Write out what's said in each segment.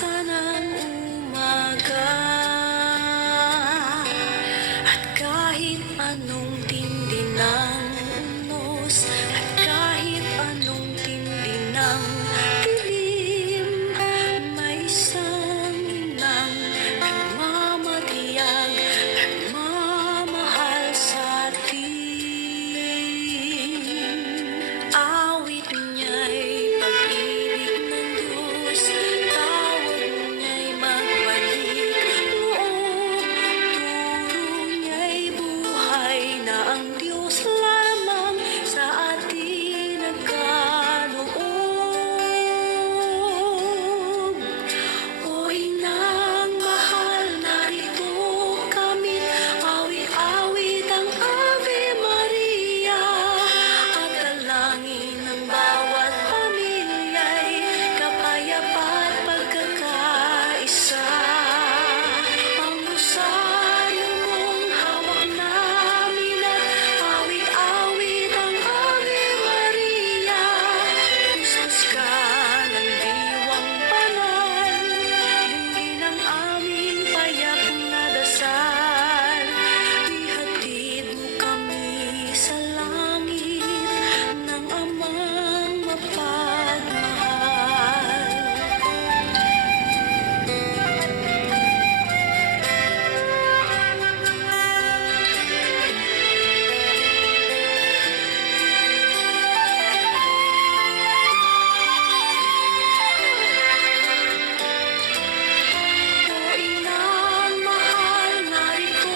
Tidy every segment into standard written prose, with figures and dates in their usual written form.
ng umaga. At kahit anong tindi ng unos, at kahit anong tindi ng dilim, may isang inang nagmamatiyag, nagmamahal sa atin. Awit niya'y pag-ibig ng Diyos, tawag niya'y magbalik loob, turo niya'y buhay na ang Diyos lamang sa atin nagkaloob. O inang mahal, narito kami, awit-awit ang Ave Maria, at dalangin ng bawat pamilya'y kapayapa at pagkakaisa. Ang rosaryo mong hawak namin at awit-awit ang Ave Maria, Kuskus ka ng diwang banal, dinggin ang aming payak na dasal. Ihatid mo kami sa langit ng Amang mapagmahal. O inang mahal, narito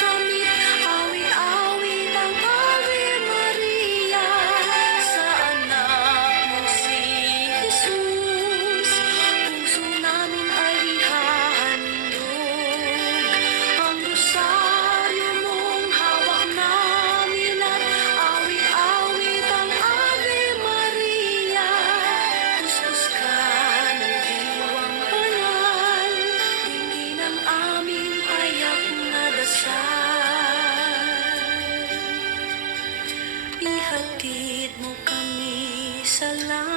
kami, awit-awit ang Ave Maria, sa anak mong si Jesus. Puso namin ay ihahandog, ang rosaryo mong hawak namin at awit-awit ang Ave Maria. Kuskus ka ng diwang banal, dinggin ang aming payak na dasal. Ihatid mo kami sa langit